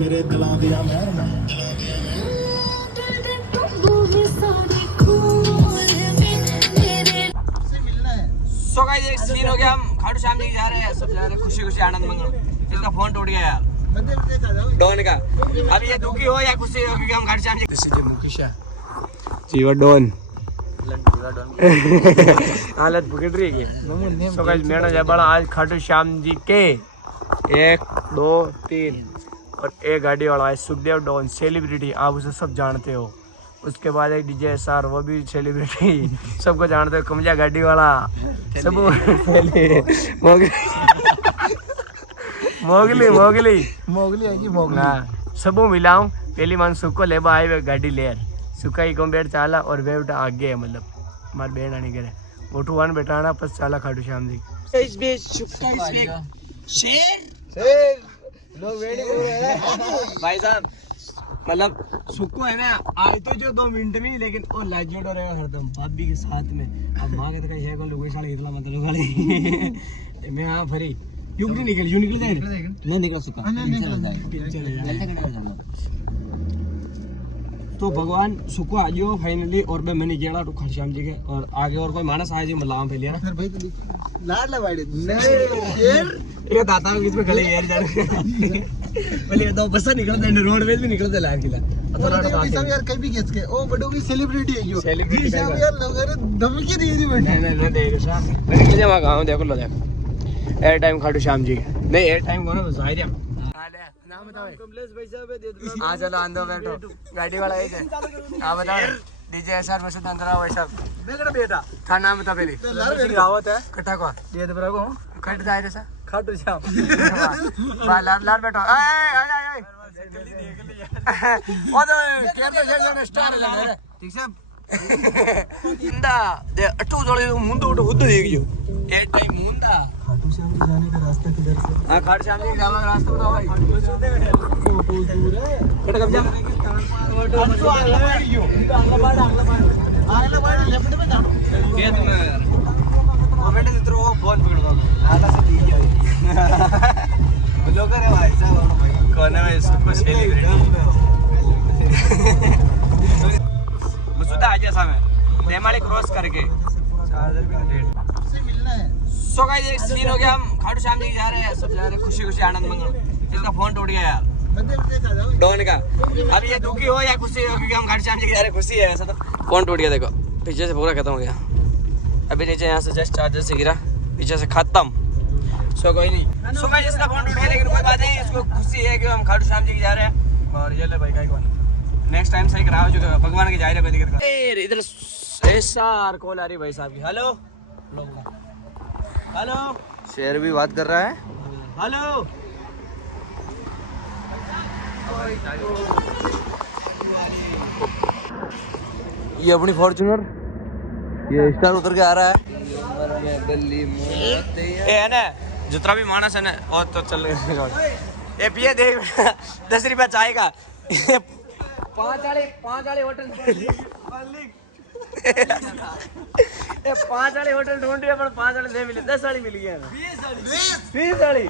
मेरे दिलां दिया मैं सो गाइस एक सीन हो गया, हम खाटू श्याम जी जा रहे हैं, सब जा रहे हैं खुशी खुशी आनंद मंगल। इसका फोन टूट गया यार डॉन का। अब ये दुखी हो या खुशी हो क्योंकि हम खाटू श्याम जी जी मुकेश जीवा डॉन हालत पकड़ रही है। सो गाइस मेरा जबड़ा आज खाटू श्याम जी के 1 2 3 और एक गाड़ी वाला है सुखदेव डॉन सेलिब्रिटी, आप उसे सब जानते हो। उसके बाद एक डीजे SR वो भी सेलिब्रिटी, सबको जानते हो। कमजा गाड़ी वाला सब मोगली मोगली मोगली है जी मोगली। हाँ सबो मिलाऊं पहली मान सुख को लेबा आए गाड़ी ले सुखा ही कम बैठ चाला और वे बेटा आगे है, मतलब हमारे बहन आने करे मोटू वन बैठाना बस चाला खाटू श्याम जी। इस बीच शेर लोग वेट कर रहे हैं भाई साहब, मतलब सुक्को है ना आज तो जो 2 मिनट में, लेकिन वो लाजोड़ रहेगा हरदम भाभी के साथ में। अब मां के तो कहीं है को लोग साले इतना मतलब गाली मैं हां फरी यूं निकल जाए नहीं निकल सुक्का चले जा। तो भगवान सुक्को आजियो फाइनली और मैं मैंने गेड़ा तो खाटू श्याम जी के और आगे और कोई मानस आए जी मलाम पे लिया फिर भाई लाड लवाड़े नहीं ये दाता के बीच में खड़े यार जा पहले तो बस निकलते हैं रोडवेज भी निकलते लाल किला तो सब यार कभी गेस के ओ बड़ो भी सेलिब्रिटी है यो सेलिब्रिटी सब यार लोग अरे धमकी दे रही बैठे नहीं देख साहब मैं निकल जा वहां गांव देखो लो देख एयर टाइम खाटू श्याम जी नहीं एयर टाइम कौन है जाहिर है नाम बताओ कमलेश भाई साहब दे दो आ चलो अंदर बैठो गाड़ी वाला है हां बताओ डीजे SR वसंत अंदर भाई साहब बेगड़ा बेटा था नाम बता पहले रावत है कटा को दे दे बरा को कट जाए रे सा खाटू श्याम बा लाल बैठो ए जल्दी देख ले यार ओ तो कैमरा स्टार लगा रे ठीक से इंदा दे अटू जोड़े मुंडो उठ हुद्द देख जो ए टाइम मुंडा खाटू श्याम जी जाने का रास्ता किधर से? हां खाटू श्याम जी जाने का रास्ता बताओ भाई बहुत दूर है कट कब जा अगला बाड़ लेफ्ट में जाओ खेत में यार कमेंट से तो फोन पकड़ दो लाला से दी जाए लोग रे भाई साहब भाई कोने में सबको सेलिब्रिटी मसूदा आ जा सामने देमाली क्रॉस करके चार्जर भी लेट से मिलना है। सो गाइस एक सीन हो गया, हम खाटू श्याम जी जा रहे हैं, सब जा रहे हैं खुशी खुशी आनंद मंगल। इसका फोन टूट गया यार डॉन का। अब ये दुखी हो या खुशी हो क्योंकि हम खाटू श्याम जी जा रहे हैं, खुशी है ऐसा तो। फोन टूट गया देखो पीछे से पूरा खत्म हो गया, अभी नीचे यहाँ से जस्ट चार्जर से गिरा पीछे से खत्म। सो कोई नहीं सो गाइस इसका फोन टूट गया लेकिन कोई बात नहीं, इसको खुशी है कि हम खाटू श्याम जी जा रहे हैं। और ये ले भाई का नेक्स्ट टाइम सही कराओ जो भगवान के जा रहे हैं का। इधर SR कॉल आ रही भाई साहब की। हेलो हेलो शेर भी बात कर रहा है। हेलो ये अपनी फॉर्च्यूनर ये स्टार उतर के आ रहा है। ए है ना जितना भी मानस है ना और तो चल ए पिए देख 10 रुपया चाय का 5 वाले होटल 5 वाले होटल ढूंढ रहे पर 5 वाले नहीं मिले, 10 वाली मिल गया 20 वाली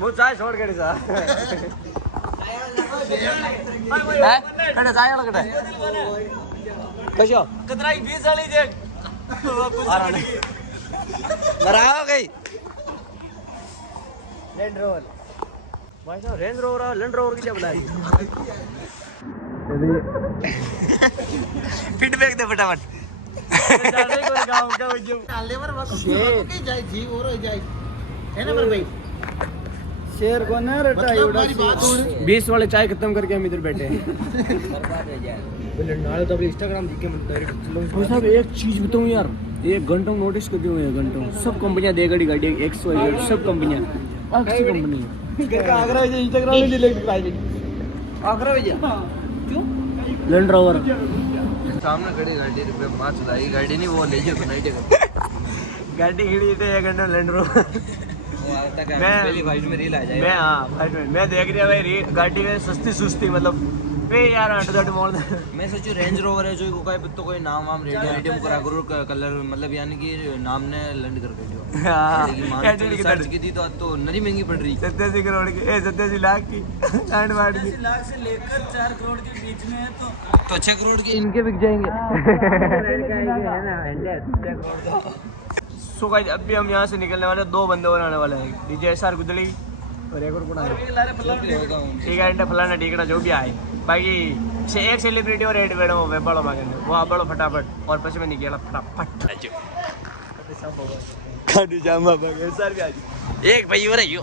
वो चाय छोड़ के सा है कटे चाय वाला कटे कशो कितना 20 वाली देख मराओ गई लैंड रोवर भाई साहब रेंज रोवर लैंड रोवर की क्या बुला फीडबैक दे फटाफट शेर को ना रटा 20 वाले चाय खत्म करके हम इधर बैठे हैं। नाले तो इंस्टाग्राम देख के साहब एक चीज बताऊं यार, 1 घंटा नोटिस कर दियो 1 घंटा सब कंपनियां दे गाड़ी गाड़ी XY सब कंपनियां अच्छी कंपनी आगरा इंस्टाग्राम में डिलीट प्राइवेट आगरा भैया क्यों लैंड रोवर सामने खड़ी गाड़ी रुपये 5 लाई गाड़ी नहीं वो ले जाओ तो नहीं देगा गाड़ी खड़ी थे 1 घंटा लैंड रोवर मैं रील आ जाएगा। मैं हां भाई मैं देख रहा भाई गाड़ी में सस्ती सुस्ती मतलब वे यार अंडर मोर मैं सोचू रेंज रोवर है जो तो कोई नाम वाम रेडियम करा करो कलर मतलब यानी कि नाम ने लैंड कर दियो हां सर्च की थी तो नरी महंगी पड़ रही 87 करोड़ की 87 लाख की लैंड मार्ट की लाख से लेकर 4 करोड़ के बीच में है तो 6 करोड़ के इनके बिक जाएंगे। सो गाइस अभी हम यहाँ से निकलने वाले 2 बंदे और आने वाले हैं डीजे एसआर गुदड़ी और एक और कौन है ठीक है फलाना टिकड़ा जो भी आए बाकी एक सेलिब्रिटी और एड वेडो वे बड़ो मांगे वो बड़ो फटाफट और પછી में निकला फटाफट खाटू श्याम बाबा के सर भी आज एक भाई हो रही हो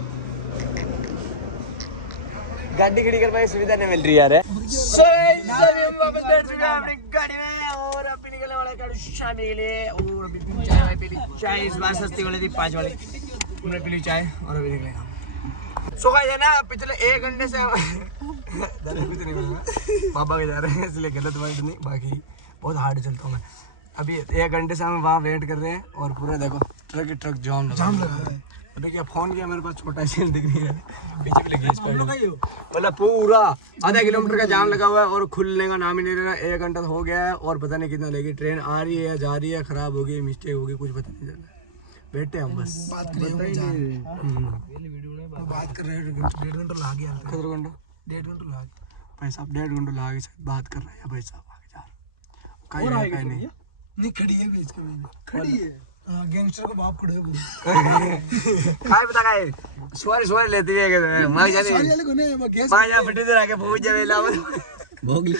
गाड़ी खड़ी कर पाए सुविधा नहीं मिल रही यार है सभी हम वापस बैठ चुके हैं अपनी गाड़ी में और अभी निकलने वाला खाटू श्याम के लिए और अभी चाय पी ली चाय इस बार सस्ती वाली थी 5 वाली हमने पी ली चाय और अभी निकलेगा सो गाइस है ना पिछले 1 घंटे से कुछ नहीं बोला बाबा के जा रहे हैं इसलिए गलत वर्ड नहीं बाकी बहुत हार्ड चलता हूँ मैं अभी 1 घंटे से हम वहाँ वेट कर रहे हैं और पूरा देखो ट्रक ही ट्रक जाम लगा है अभी क्या फोन किया मेरे पास छोटा सी दिख रही है पीछे भी लगी है मतलब पूरा आधा किलोमीटर का जाम लगा हुआ है और खुलने का नाम ही नहीं ले रहा 1 घंटा हो गया है और पता नहीं कितना लेगी ट्रेन आ रही है या जा रही है खराब होगी मिस्टेक होगी कुछ पता नहीं चल रहा है बैठे हम बस बात कर रहे हैं बात कर रहे हैं 1.5 घंटा लग गया कितना घंटा 1.5 घंटा लग भाई साहब 1.5 घंटा लगा के बात कर रहे हैं भाई साहब आगे जा रहा है कहीं नहीं खड़ी है भी इसके में खड़ी है गैंगस्टर को बाप खड़े हो काय पता काय सॉरी लेती है मां जाने सॉरी वाले कोने गैस मां यहां पट्टी से आके भूज जावे लाव भोग ली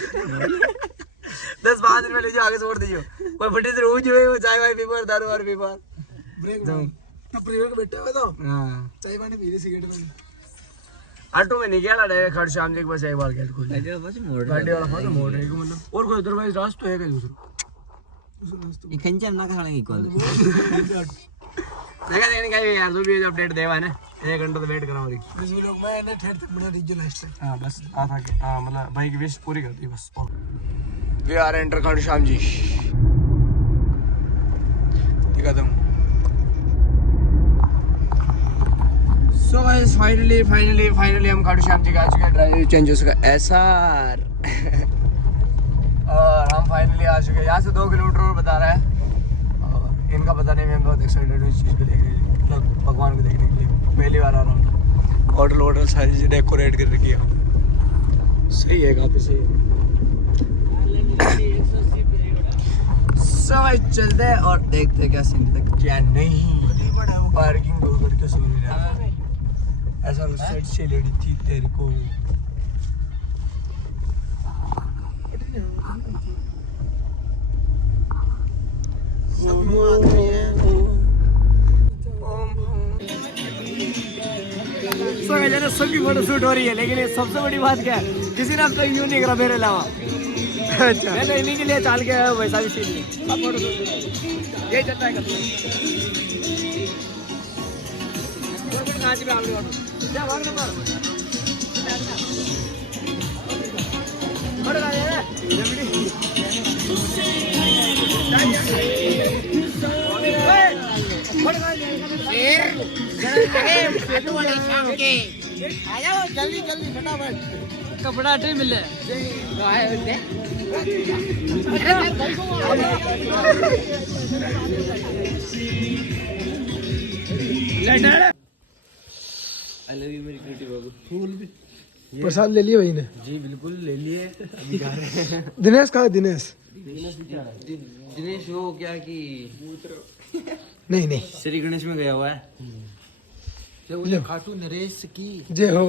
10-5 दिन में ले जाओ आगे छोड़ दीजिए कोई पट्टी से भूज जावे चाय वाय पीपर दारू और पीपर ब्रेक तो परिवार को बैठे हुए तो हां चाय पानी पी रहे सिगरेट में ऑटो में नहीं गया डायरेक्ट खड़ शाम जी के पास एक बार गेट खोल दिया बस मोड़ गाड़ी वाला फोन मोड़ रही को मतलब और कोई अदरवाइज रास्ता है क्या दूसरा इखंचम ना खाने की कॉल देखा देने का यार जो भी अपडेट देवा है ना 1 घंटा तो वेट करा और इस व्लॉग में ने ठेठ तक बना दीजिए लास्ट टाइम हां बस आ था कि हां मतलब भाई की विश पूरी कर दी बस we are enter Khatu Shyam ji दिखाता हूं सो गाइस फाइनली हम खाटू श्याम जी का आ चुके हैं ड्राइवर चेंजेस का एसआर और हम फाइनली आ चुके हैं यहाँ से 2 किलोमीटर और बता रहा है और इनका पता नहीं मैं बहुत एक्साइटेड हूँ इस चीज़ को देखने के लिए मतलब भगवान को देखने के लिए पहली बार आ रहा हूँ होटल सारी चीज़ डेकोरेट कर रखी है सही है काफ़ी सही सब चलते हैं और देखते हैं क्या सीन तक क्या नहीं पार्किंग करके सुन रहा ऐसा साइड से लेडी थी तेरे को सबकी फोटो शूट हो रही है लेकिन ये सबसे बड़ी बात क्या है किसी ने अब तक यूं नहीं करा मेरे अलावा अच्छा मैंने इन्हीं के लिए चाल के आया वैसा भी सीन सब फोटो शूट ये चलता है जल्दी फटाफट कपड़ा नहीं मिले प्रसाद ले लिए भाई ने जी बिल्कुल ले लिए अभी जा रहे हैं दिनेश कहाँ है दिनेश दिनेश वो क्या कि नहीं श्री गणेश में गया हुआ है खाटू नरेश की जय हो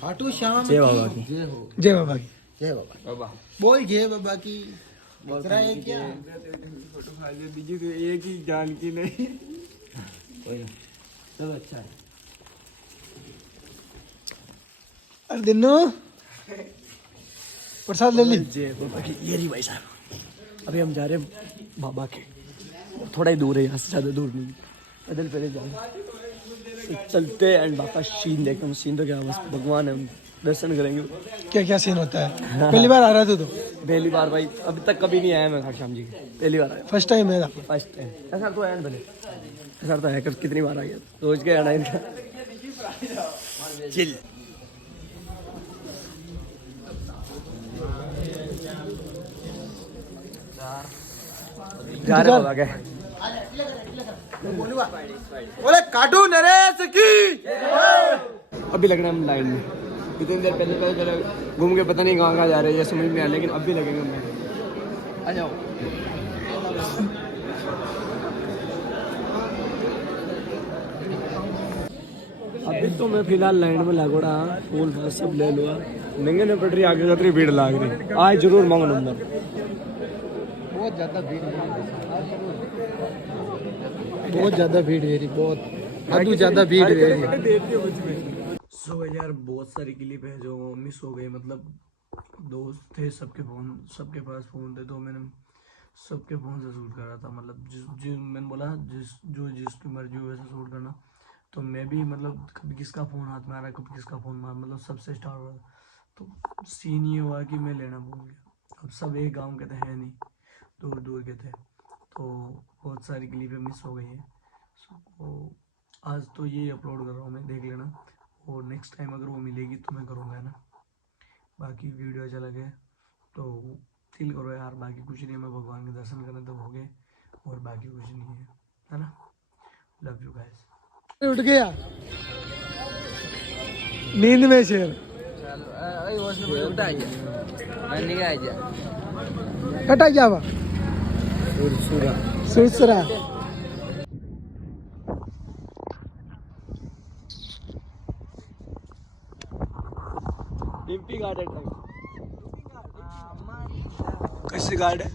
खाटू श्याम जय बाबा की जय बाबा की जय बाबा बोल जय बाबा की क्या फोटो खा लिया दीजिए तो एक ही जान की नहीं सब अच्छा है अरे दिनो प्रसाद ले ली जय बाबा की ये रही भाई साहब अभी हम जा रहे हैं बाबा के थोड़ा ही दूर है यहाँ से ज़्यादा दूर नहीं पैदल पहले जाओ चलते एंड वापस सीन देखते हैं सीन तो क्या बस भगवान है हम दर्शन करेंगे क्या सीन होता है पहली बार आ रहा था तो पहली बार भाई अभी तक कभी नहीं आया मैं खाटू श्याम जी के पहली बार आया फर्स्ट टाइम है फर्स्ट टाइम ऐसा तो आया भले ऐसा तो है कितनी बार आ गया रोज के आना इनका चिल जा रहे हो आगे। बोले काटू नरेश की। अभी लग रहे हैं हम लाइन में, इतनी देर पहले घूम के पता नहीं कहाँ जा रहे हैं, ये समझ में आ, लेकिन अब भी लगेंगे हमें। आ जाओ। अभी तो मैं फिलहाल लाइन में लागोड़ा, फूल फास सब ले लूँगा, नंगे ने पटरी आगे खतरी भीड़ लाग रही, आज जरूर मांगो नंबर। बहुत ज्यादा भीड़ है रही, बहुत हद ज्यादा भीड़ है रही। सो यार बहुत सारी क्लिप है जो मिस हो गई, मतलब दोस्त थे सबके पास फ़ोन थे, तो मैंने सबके फ़ोन से शूट करा था, मतलब जिस मैंने बोला जिसकी मर्जी हो वैसे शूट करना, तो मैं भी मतलब कभी किसका फ़ोन हाथ में आ रहा है, कभी किसका फ़ोन मार, मतलब सबसे स्टार्ट हुआ, तो सीन ये हुआ कि मैं लेना भूल गया। अब सब एक गाँव के थे, है नहीं, दूर दूर के थे, तो बहुत सारी क्लिपें मिस हो गई हैं। तो आज तो ये अपलोड कर रहा हूँ मैं, देख लेना, और नेक्स्ट टाइम अगर वो मिलेगी तो मैं करूँगा ना। बाकी वीडियो अच्छा लगे तो फील करो यार, बाकी कुछ नहीं, मैं भगवान के दर्शन करने तो हो गए, और बाकी कुछ नहीं है ना। Love you guys. उठ गया नींद में शेर। कटा क्या हुआ सुरसुरा। डिम्पी गार्ड है, कशी गार्ड है।